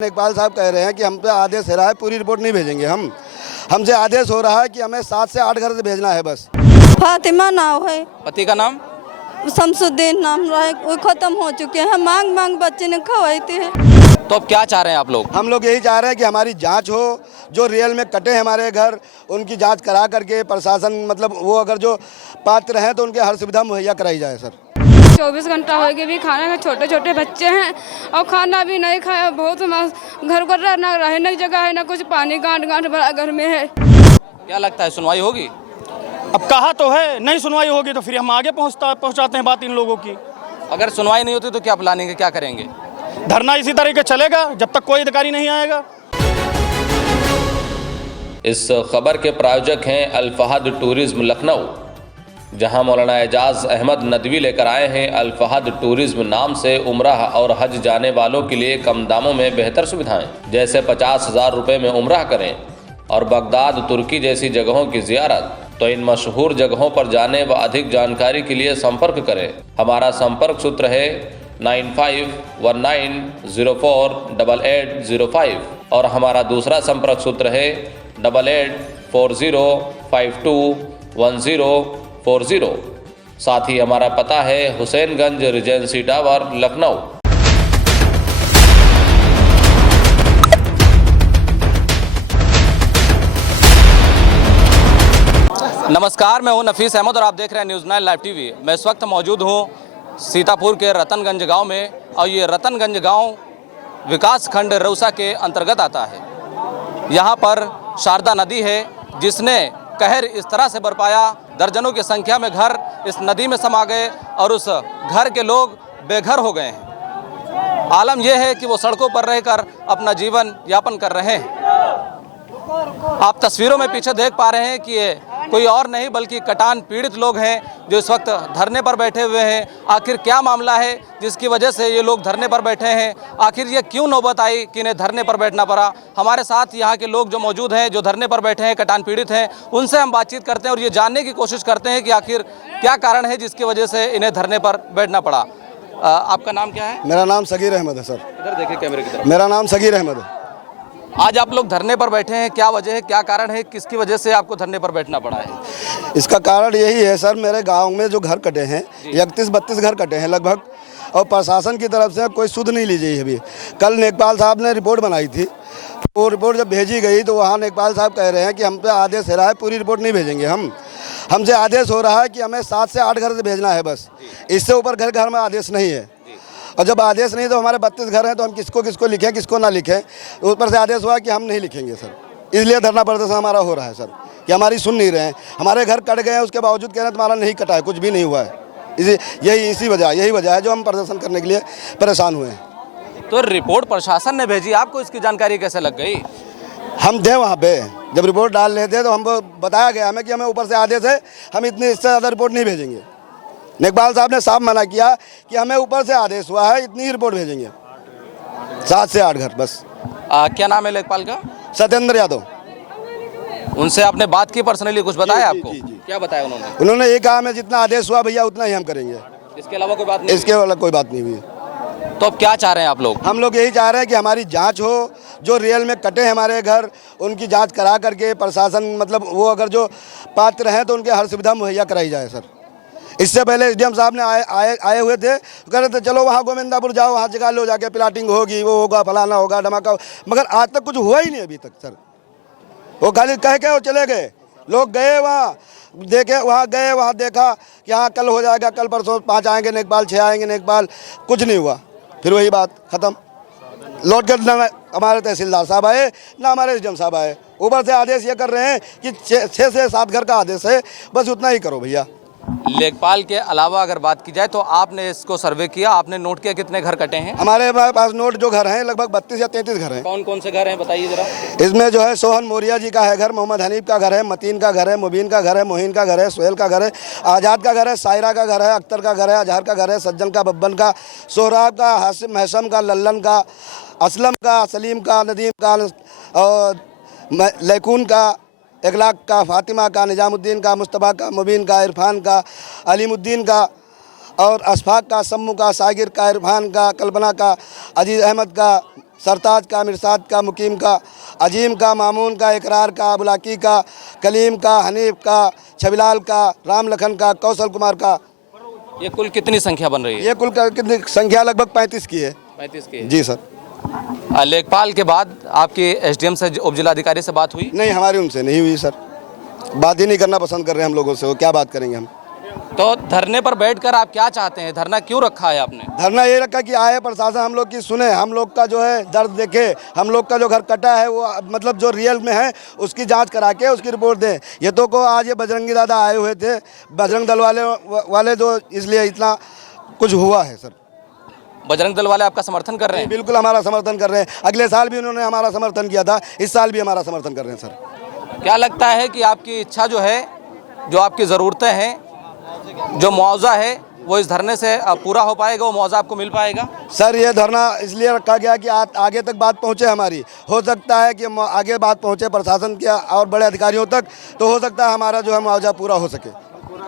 लेखपाल साहब कह रहे हैं कि हम पे आदेश हो रहा है, पूरी रिपोर्ट नहीं भेजेंगे हम। हमसे आदेश हो रहा है कि हमें 7 से 8 घर से भेजना है बस। फातिमा नाम है, पति का नाम? शमसुद्दीन नाम रहा, वो खत्म हो चुके हैं। मांग मांग बच्चे ने खवाई थी। तो अब क्या चाह रहे हैं आप लोग? हम लोग यही चाह रहे हैं कि हमारी जांच हो, जो रियल में कटे हैं हमारे घर उनकी जांच करा करके प्रशासन मतलब वो अगर जो पात्र हैं तो उनके हर सुविधा मुहैया कराई जाए सर। 24 घंटा हो गए भी खाना में, छोटे छोटे बच्चे हैं और खाना भी नहीं खाया। बहुत घर पर ना रहने की जगह है, ना कुछ पानी, गांठ गांठ बड़ा घर में है। क्या लगता है सुनवाई होगी? अब कहा तो है नहीं सुनवाई होगी तो फिर हम आगे पहुंचाते हैं बात इन लोगों की। अगर सुनवाई नहीं होती तो क्या प्लानिंग है, क्या करेंगे? धरना इसी तरीके चलेगा जब तक कोई अधिकारी नहीं आएगा। इस खबर के प्रायोजक हैं अल फहद टूरिज्म लखनऊ, जहां मौलाना एजाज अहमद नदवी लेकर आए हैं अल फहद टूरिज्म नाम से उम्राह और हज जाने वालों के लिए कम दामों में बेहतर सुविधाएं, जैसे 50,000 रुपये में उम्राह करें और बगदाद तुर्की जैसी जगहों की जियारत। तो इन मशहूर जगहों पर जाने व अधिक जानकारी के लिए संपर्क करें। हमारा संपर्क सूत्र है 9519048805 और हमारा दूसरा संपर्क सूत्र है 8840521040। साथ ही हमारा पता है हुसैनगंज रिजेंसी टावर लखनऊ। नमस्कार, मैं हूं नफीस अहमद और आप देख रहे हैं न्यूज़ 9 लाइव टीवी। मैं इस वक्त मौजूद हूं सीतापुर के रतनगंज गांव में और ये रतनगंज गांव विकास खंड रौसा के अंतर्गत आता है। यहां पर शारदा नदी है जिसने कहर इस तरह से बरपाया, दर्जनों की संख्या में घर इस नदी में समा गए और उस घर के लोग बेघर हो गए हैं। आलम यह है कि वो सड़कों पर रहकर अपना जीवन यापन कर रहे हैं। आप तस्वीरों में पीछे देख पा रहे हैं कि ये कोई और नहीं बल्कि कटान पीड़ित लोग हैं जो इस वक्त धरने पर बैठे हुए हैं। आखिर क्या मामला है जिसकी वजह से ये लोग धरने पर बैठे हैं? आखिर ये क्यों नौबत आई कि इन्हें धरने पर बैठना पड़ा? हमारे साथ यहाँ के लोग जो मौजूद हैं, जो धरने पर बैठे हैं, कटान पीड़ित हैं, उनसे हम बातचीत करते हैं और ये जानने की कोशिश करते हैं कि आखिर क्या कारण है जिसकी वजह से इन्हें धरने पर बैठना पड़ा। आपका नाम क्या है? मेरा नाम सगीर अहमद है सर। इधर देखिए कैमरे की तरफ। मेरा नाम सगीर अहमद है। आज आप लोग धरने पर बैठे हैं, क्या वजह है, क्या कारण है, किसकी वजह से आपको धरने पर बैठना पड़ा है? इसका कारण यही है सर, मेरे गांव में जो घर कटे हैं 31-32 घर कटे हैं लगभग, और प्रशासन की तरफ से कोई सुध नहीं ली गई। अभी कल लेखपाल साहब ने रिपोर्ट बनाई थी, वो रिपोर्ट जब भेजी गई तो वहाँ लेखपाल साहब कह रहे हैं कि हम पे आदेश हो रहा है, पूरी रिपोर्ट नहीं भेजेंगे हम। हमसे आदेश हो रहा है कि हमें 7 से 8 घर से भेजना है बस, इससे ऊपर घर में आदेश नहीं है। और जब आदेश नहीं तो हमारे 32 घर हैं तो हम किसको लिखें, किसको ना लिखें। ऊपर से आदेश हुआ कि हम नहीं लिखेंगे सर, इसलिए धरना प्रदर्शन हमारा हो रहा है सर कि हमारी सुन नहीं रहे हैं। हमारे घर कट गए हैं, उसके बावजूद कह रहे हैं तुम्हारा नहीं कटा है, कुछ भी नहीं हुआ है। यही वजह है जो हम प्रदर्शन करने के लिए परेशान हुए हैं। तो रिपोर्ट प्रशासन ने भेजी, आपको इसकी जानकारी कैसे लग गई? हम थे वहाँ पे, जब रिपोर्ट डाल रहे थे तो हमको बताया गया हमें कि हमें ऊपर से आदेश है, हम इससे ज़्यादा रिपोर्ट नहीं भेजेंगे। लेखपाल साहब ने साफ मना किया कि हमें ऊपर से आदेश हुआ है, इतनी ही रिपोर्ट भेजेंगे, 7 से 8 घर बस। क्या नाम है लेखपाल का? सत्येंद्र यादव। उनसे आपने बात की पर्सनली, कुछ बताया जी, आपको? जी, जी। क्या बताया उन्होंने? उन्होंने ये कहा हमें जितना आदेश हुआ भैया उतना ही हम करेंगे, इसके अलावा कोई बात नहीं? इसके वाला कोई बात नहीं हुई। तो अब क्या चाह रहे हैं आप लोग? हम लोग यही चाह रहे हैं कि हमारी जांच हो, जो रियल में कटे हैं हमारे घर उनकी जांच करा करके प्रशासन मतलब वो अगर जो पात्र हैं तो उनके हर सुविधा मुहैया कराई जाए सर। इससे पहले एसडीएम साहब ने आए हुए थे, कह रहे थे चलो वहाँ गोविंदापुर जाओ, वहाँ जगह लो, जाके प्लाटिंग होगी, वो होगा, फलाना होगा, धमाका, मगर आज तक कुछ हुआ ही नहीं अभी तक सर। वो खाली कह के वो चले गए। लोग गए वहाँ देखे, वहाँ देखा कि हाँ कल हो जाएगा, कल परसों 5 आएंगे नेकपाल, 6 आएंगे नेकपाल, कुछ नहीं हुआ। फिर वही बात ख़त्म। लौट कर ना हमारे तहसीलदार साहब आए ना हमारे एसडीएम साहब आए। ऊपर से आदेश ये कर रहे हैं कि 6 से 7 घर का आदेश है, बस उतना ही करो भैया। लेखपाल के अलावा अगर बात की जाए तो आपने इसको सर्वे किया, आपने नोट किया कितने घर कटे हैं? हमारे पास नोट जो घर हैं लगभग 32 या 33 घर हैं। कौन कौन से घर हैं बताइए जरा। इसमें जो है सोहन मोरिया जी का है घर, मोहम्मद हनीफ का घर है, मतीन का घर है, मुबीन का घर है, मोहिन का घर है, सोहेल का घर है, आज़ाद का घर है, सायरा का घर है, अख्तर का घर है, अजहर का घर है, सज्जन का, बब्बन का, सोहराब का, हासिम महसम का, लल्लन का, असलम का, सलीम का, नदीम का और लैकून का, इखलाक का, फातिमा का, निजामुद्दीन का, मुस्तफ़ा का, मुबीन का, इरफान का, अलीमुद्दीन का और अशफाक का, सम्मू का, सागिर का, इरफान का, कल्पना का, अजीज़ अहमद का, सरताज का, मिर्साद का, मुकीम का, अजीम का, मामून का, इकरार का, बुलाकी का, कलीम का, हनीफ का, छबिलाल का, राम लखन का, कौशल कुमार का। ये कुल कितनी संख्या बन रही है? ये कुल कितनी संख्या? लगभग 35 की है। 35 की। जी सर। लेखपाल के बाद आपकी एसडीएम से, उप जिलाधिकारी से बात हुई? नहीं, हमारी उनसे नहीं हुई सर। बात ही नहीं करना पसंद कर रहे हैं हम लोगों से, वो क्या बात करेंगे हम। तो धरने पर बैठकर आप क्या चाहते हैं? धरना क्यों रखा है आपने? धरना ये रखा कि आए प्रशासन हम लोग की सुने, हम लोग का जो है दर्द देखे, हम लोग का जो घर कटा है वो मतलब जो रियल में है उसकी जांच करा के उसकी रिपोर्ट दें। ये तो को आज ये बजरंगी दादा आए हुए थे, बजरंग दल वाले जो, इसलिए इतना कुछ हुआ है सर। बजरंग दल वाले आपका समर्थन कर रहे हैं? बिल्कुल हमारा समर्थन कर रहे हैं। अगले साल भी उन्होंने हमारा समर्थन किया था, इस साल भी हमारा समर्थन कर रहे हैं सर। क्या लगता है कि आपकी इच्छा जो है, जो आपकी ज़रूरतें हैं, जो मुआवजा है, वो इस धरने से पूरा हो पाएगा? वो मुआवजा आपको मिल पाएगा? सर ये धरना इसलिए रखा गया कि आगे तक बात पहुंचे हमारी। हो सकता है कि आगे बात पहुंचे प्रशासन के और बड़े अधिकारियों तक, तो हो सकता है हमारा जो है मुआवजा पूरा हो सके।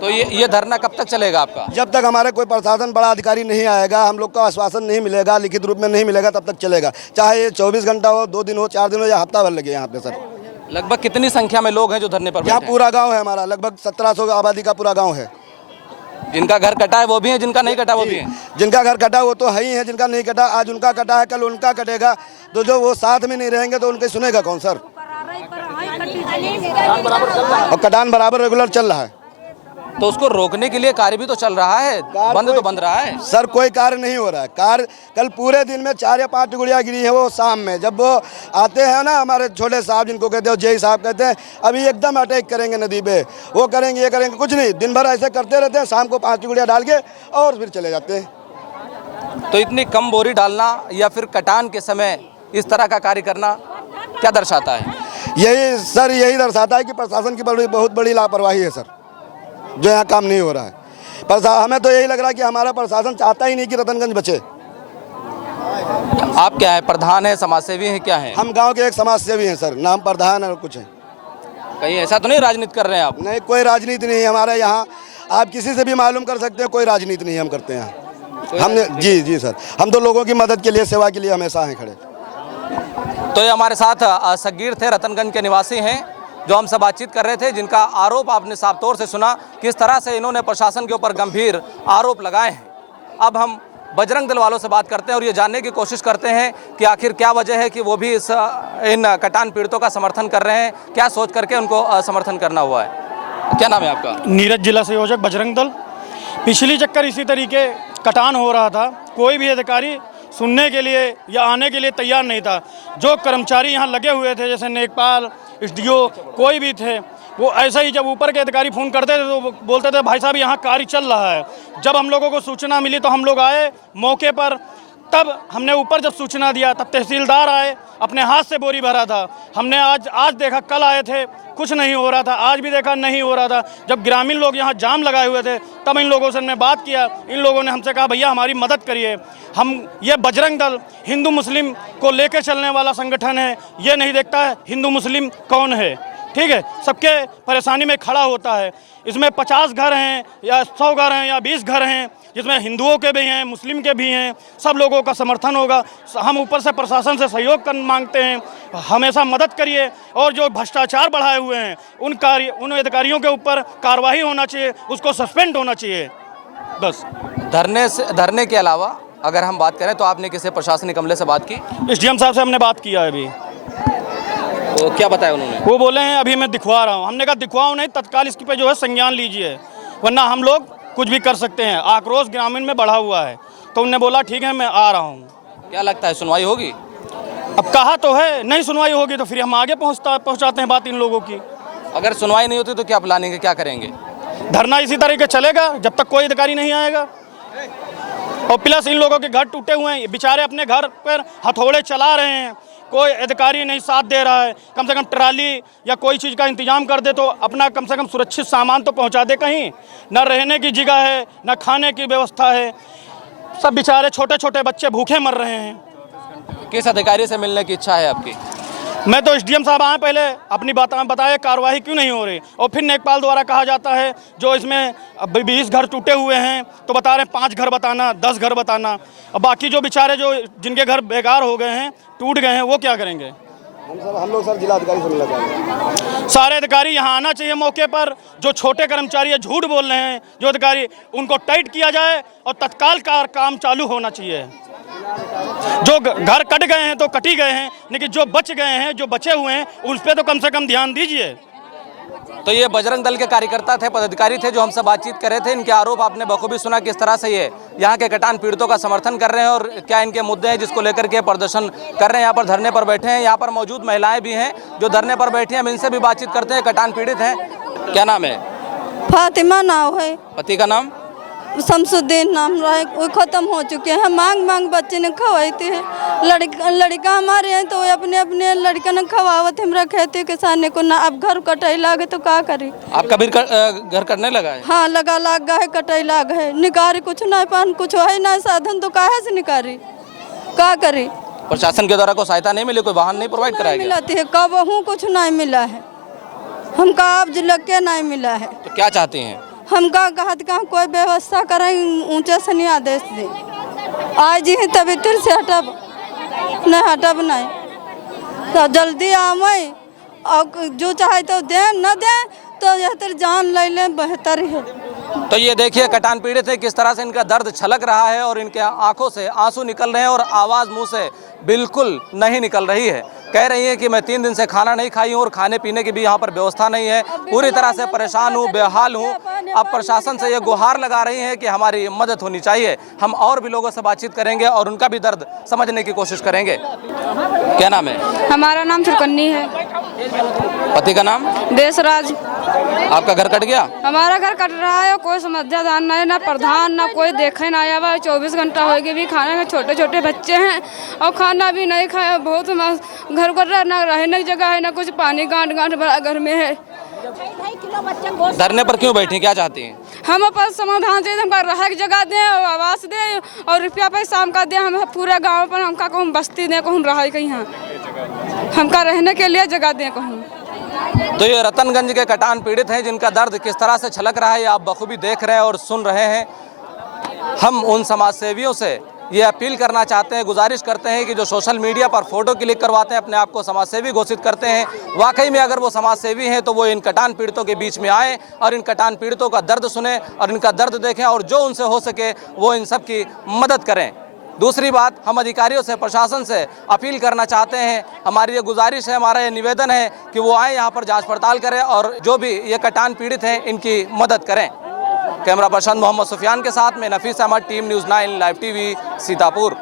तो ये धरना कब तक चलेगा आपका? जब तक हमारे कोई प्रशासन बड़ा अधिकारी नहीं आएगा, हम लोग का आश्वासन नहीं मिलेगा, लिखित रूप में नहीं मिलेगा, तब तक चलेगा। चाहे ये 24 घंटा हो, 2 दिन हो, 4 दिन हो या हफ्ता भर लगे यहाँ पे सर। लगभग कितनी संख्या में लोग हैं जो धरने पर यहाँ बैठे हैं? पूरा गाँव है हमारा, लगभग 1700 आबादी का पूरा गाँव है। जिनका घर कटा है वो भी है, जिनका नहीं कटा वो भी है? जिनका घर कटा वो तो है ही है, जिनका नहीं कटा आज उनका कटा है, कल उनका कटेगा। तो जो वो साथ में नहीं रहेंगे तो उनके सुनेगा कौन सर? और कटान बराबर रेगुलर चल रहा है। तो उसको रोकने के लिए कार्य भी तो चल रहा है, बंद तो बंद रहा है सर। कोई कार्य नहीं हो रहा है। कार्य कल पूरे दिन में 4 या 5 गुड़िया गिरी है, वो शाम में जब वो आते हैं ना, हमारे छोटे साहब जिनको कहते हैं, जेई साहब कहते हैं, अभी एकदम अटैक करेंगे नदी पे, वो करेंगे, ये करेंगे, कुछ नहीं, दिन भर ऐसे करते रहते हैं, शाम को 5 गुड़िया डाल के और फिर चले जाते हैं। तो इतनी कम बोरी डालना या फिर कटान के समय इस तरह का कार्य करना क्या दर्शाता है? यही सर, यही दर्शाता है कि प्रशासन की बहुत बड़ी लापरवाही है सर, जो यहाँ काम नहीं हो रहा है। पर हमें तो यही लग रहा है कि हमारा प्रशासन चाहता ही नहीं कि रतनगंज बचे। आप क्या है, प्रधान है, समाज सेवी हैं, क्या है? हम गांव के एक समाज सेवी हैं सर, नाम प्रधान है और कुछ है। कहीं ऐसा तो नहीं राजनीति कर रहे हैं आप? नहीं, कोई राजनीति नहीं है हमारे यहाँ। आप किसी से भी मालूम कर सकते हैं, कोई राजनीति नहीं हम करते हैं। हमने जी सर, हम तो लोगों की मदद के लिए, सेवा के लिए हमेशा हैं खड़े। तो ये हमारे साथ सगीर थे, रतनगंज के निवासी हैं, जो हमसे बातचीत कर रहे थे, जिनका आरोप आपने साफ तौर से सुना, किस तरह से इन्होंने प्रशासन के ऊपर गंभीर आरोप लगाए हैं। अब हम बजरंग दल वालों से बात करते हैं और ये जानने की कोशिश करते हैं कि आखिर क्या वजह है कि वो भी इन कटान पीड़ितों का समर्थन कर रहे हैं, क्या सोच करके उनको समर्थन करना हुआ है। क्या नाम है आपका? नीरज, जिला संयोजक बजरंग दल। पिछली चक्कर इसी तरीके कटान हो रहा था, कोई भी अधिकारी सुनने के लिए या आने के लिए तैयार नहीं था। जो कर्मचारी यहाँ लगे हुए थे, जैसे लेखपाल, एसडीओ, कोई भी थे, वो ऐसा ही जब ऊपर के अधिकारी फ़ोन करते थे तो बोलते थे भाई साहब यहाँ कार्य चल रहा है। जब हम लोगों को सूचना मिली तो हम लोग आए मौके पर। तब हमने ऊपर जब सूचना दिया तब तहसीलदार आए, अपने हाथ से बोरी भरा था। हमने आज देखा, कल आए थे कुछ नहीं हो रहा था, आज भी देखा नहीं हो रहा था। जब ग्रामीण लोग यहाँ जाम लगाए हुए थे तब इन लोगों से हमने बात किया। इन लोगों ने हमसे कहा भैया हमारी मदद करिए। हम ये बजरंग दल हिंदू मुस्लिम को लेकर चलने वाला संगठन है, ये नहीं देखता है हिंदू मुस्लिम कौन है, ठीक है, सबके परेशानी में खड़ा होता है। इसमें 50 घर हैं या 100 घर हैं या 20 घर हैं, जिसमें हिंदुओं के भी हैं, मुस्लिम के भी हैं, सब लोगों का समर्थन होगा। हम ऊपर से प्रशासन से सहयोग मांगते हैं, हमेशा मदद करिए। और जो भ्रष्टाचार बढ़ाए हुए हैं उन अधिकारियों के ऊपर कार्रवाई होना चाहिए, उसको सस्पेंड होना चाहिए। बस। धरने के अलावा अगर हम बात करें तो आपने किसी प्रशासनिक अमले से बात की? एसडीएम साहब से हमने बात किया है अभी। तो क्या बताया उन्होंने? वो बोले हैं अभी मैं दिखवा रहा हूँ। हमने कहा दिखवाओ नहीं, तत्काल इसकी पे जो है संज्ञान लीजिए, वरना हम लोग कुछ भी कर सकते हैं। आक्रोश ग्रामीण में बढ़ा हुआ है। तो उन्होंने बोला ठीक है मैं आ रहा हूँ। क्या लगता है सुनवाई होगी? अब कहा तो है, नहीं सुनवाई होगी तो फिर हम आगे पहुँचाते हैं बात इन लोगों की। अगर सुनवाई नहीं होती तो क्या प्लानिंग है, क्या करेंगे? धरना इसी तरीके चलेगा जब तक कोई अधिकारी नहीं आएगा। और प्लस इन लोगों के घर टूटे हुए हैं, बेचारे अपने घर पर हथौड़े चला रहे हैं, कोई अधिकारी नहीं साथ दे रहा है। कम से कम ट्राली या कोई चीज़ का इंतजाम कर दे तो अपना कम से कम सुरक्षित सामान तो पहुंचा दे। कहीं न रहने की जगह है, न खाने की व्यवस्था है। सब बेचारे छोटे छोटे बच्चे भूखे मर रहे हैं। किस अधिकारी से मिलने की इच्छा है आपकी? मैं तो एसडीएम साहब आए पहले अपनी बात बताए कार्रवाई क्यों नहीं हो रही, और फिर नेकपाल द्वारा कहा जाता है जो इसमें 20 घर टूटे हुए हैं तो बता रहे हैं 5 घर बताना, 10 घर बताना। अब बाकी जो बेचारे जो जिनके घर बेकार हो गए हैं, टूट गए हैं, वो क्या करेंगे? हम लोग सर जिला अधिकारी से मिलना चाहेंगे। सारे अधिकारी यहाँ आना चाहिए मौके पर। जो छोटे कर्मचारी झूठ बोल रहे हैं जो अधिकारी, उनको टाइट किया जाए और तत्काल काम चालू होना चाहिए। जो घर कट गए हैं तो कटी गए हैं, लेकिन जो बच गए हैं, जो बचे हुए हैं, उस पर तो कम से कम ध्यान दीजिए। तो ये बजरंग दल के कार्यकर्ता थे, पदाधिकारी थे जो हमसे बातचीत कर रहे थे। इनके आरोप आपने बखूबी सुना किस तरह से ये यहाँ के कटान पीड़ितों का समर्थन कर रहे हैं और क्या इनके मुद्दे हैं जिसको लेकर के प्रदर्शन कर रहे हैं, यहाँ पर धरने पर बैठे हैं। यहाँ पर मौजूद महिलाएं भी हैं जो धरने पर बैठी हैं, हम इनसे भी बातचीत करते हैं। कटान पीड़ित हैं, क्या नाम है? फातिमा नाम है। पति का नाम? शमसुद्दीन नाम रहा, वो ख़त्म हो चुके हैं। मांग मांग बच्चे ने खवाते हैं। लड़का हमारे हैं तो वो अपने अपने लड़का ने खवावत हमरा खेती किसाने को ना। अब घर कटाई लागे तो क्या करे? आपका भी घर कटने लगा है? हाँ, लाग गए, कटाई लाग है। निकारी कुछ नहीं, पान कुछ है ना, साधन तो काहे से निकारी, क्या करे? प्रशासन के द्वारा कोई सहायता नहीं मिली, कोई वाहन नहीं प्रोवाइड कराया गया? मिलाती है कब हूँ, कुछ नहीं मिला है हमका, अब जिला के नहीं मिला है। तो क्या चाहती हैं? हमका कहाँ कोई व्यवस्था करें, ऊंचे से नहीं आदेश दे। आज ही तभी तिर से हटब नहीं तो जल्दी आवे, और जो चाहे तो दे, न दे तो यह जान ले लें, बेहतर है। तो ये देखिए कटान पीड़ित है, किस तरह से इनका दर्द छलक रहा है और इनके आंखों से आंसू निकल रहे हैं और आवाज़ मुंह से बिल्कुल नहीं निकल रही है। कह रही है कि मैं 3 दिन से खाना नहीं खाई हूँ और खाने पीने की भी यहाँ पर व्यवस्था नहीं है, पूरी तरह से परेशान हूँ, बेहाल हूँ। अब प्रशासन से ये गुहार लगा रही है कि हमारी मदद होनी चाहिए। हम और भी लोगों से बातचीत करेंगे और उनका भी दर्द समझने की कोशिश करेंगे। क्या नाम है? हमारा नाम सुरकन्नी है। पति का नाम? देशराज। आपका घर कट गया? हमारा घर कट रहा है, कोई समझदार नहीं, ना प्रधान, ना कोई देखे ना आया हुआ। 24 घंटा हो गए भी खाने में, छोटे छोटे बच्चे हैं और खाना भी नहीं खाया। बहुत घर को ना रहने की जगह है, ना कुछ पानी, गांठ गांठ बड़ा घर में है। धरने पर क्यों बैठी, क्या चाहती हैं? हम अपन समाधान चाहिए, हमका रह की जगह दें और आवास दें और रुपया पैसा हमका दें। हम पूरे गांव पर हमका कहूँ बस्ती दें, कहूँ रहा कहीं, हमका रहने के लिए जगह दें कहूँ। तो ये रतनगंज के कटान पीड़ित हैं जिनका दर्द किस तरह से छलक रहा है, आप बखूबी देख रहे हैं और सुन रहे हैं। हम उन समाज सेवियों से ये अपील करना चाहते हैं, गुजारिश करते हैं कि जो सोशल मीडिया पर फोटो क्लिक करवाते हैं, अपने आप को समाज सेवी घोषित करते हैं, वाकई में अगर वो समाज सेवी हैं तो वो इन कटान पीड़ितों के बीच में आएँ और इन कटान पीड़ितों का दर्द सुने और इनका दर्द देखें और जो उनसे हो सके वो इन सब की मदद करें। दूसरी बात, हम अधिकारियों से, प्रशासन से अपील करना चाहते हैं, हमारी ये गुजारिश है, हमारा ये निवेदन है कि वो आए यहाँ पर जांच पड़ताल करें और जो भी ये कटान पीड़ित हैं इनकी मदद करें। कैमरा पर्सन मोहम्मद सुफियान के साथ में Nafees Ahmad, team news 9 live TV, Sitapur.